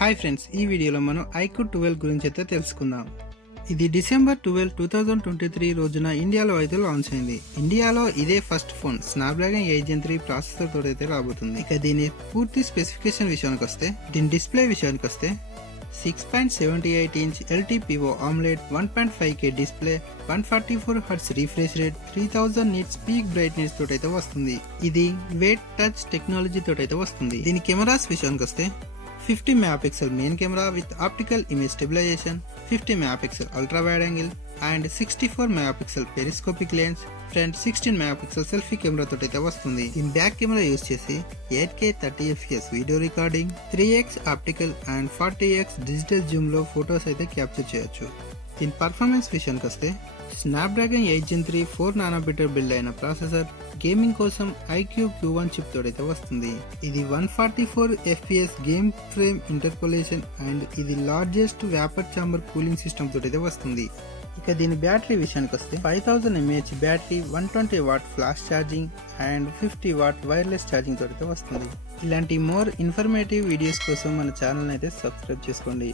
Hi friends, ఈ వీడియోలో మనం Iqoo 12 గురించి అయితే తెలుసుకుందాం. ఇది డిసెంబర్ 12, 2023 రోజున ఇండియాలో అయితే లాంచ్ అయింది. ఇండియాలో ఇదే first phone Snapdragon 8 Gen 3 processor తోటి అయితే రాబోతుంది. ఇక దీని పూర్తి స్పెసిఫికేషన్ విషయానికి వస్తే, దీని డిస్ప్లే విషయానికి వస్తే 6.78 inch LTPO AMOLED 1.5K display, 144Hz refresh rate, 3000 nits peak brightness తోటైతే వస్తుంది. ఇది వెయిట్ టచ్ టెక్నాలజీ తోటైతే వస్తుంది. దీని కెమెరాస్ విషయానికి వస్తే 50 megapixel main camera with optical image stabilisation, 50 megapixel ultra wide angle and 64 megapixel periscopic lens, front 16 megapixel selfie camera తోటైతే వస్తుంది. దీని బ్యాక్ కెమెరా యూస్ చేసి 8K 30fps video recording, 3x optical and 40x digital zoom లో photos అయితే capture చేయొచ్చు. దీని performance విషయానికి వస్తే స్నాప్డ్రాగన్ 8 Gen 3 4 నానోమీటర్ బిల్డ్ అయిన ప్రాసెసర్, గేమింగ్ కోసం Iqoo Q1 చిప్ తోడైతే వస్తుంది. ఇది 144 FPS game frame interpolation and ఇది largest vapour chamber cooling system తోడైతే వస్తుంది. ఇక దీని బ్యాటరీ విషయానికి వస్తే 5000 mAh battery, 120 watt flash charging and 50 watt wireless charging తోడైతే వస్తుంది. ఇలాంటి మోర్ ఇన్ఫర్మేటివ్ వీడియోస్ కోసం మన ఛానల్ అయితే సబ్స్క్రైబ్ చేసుకోండి.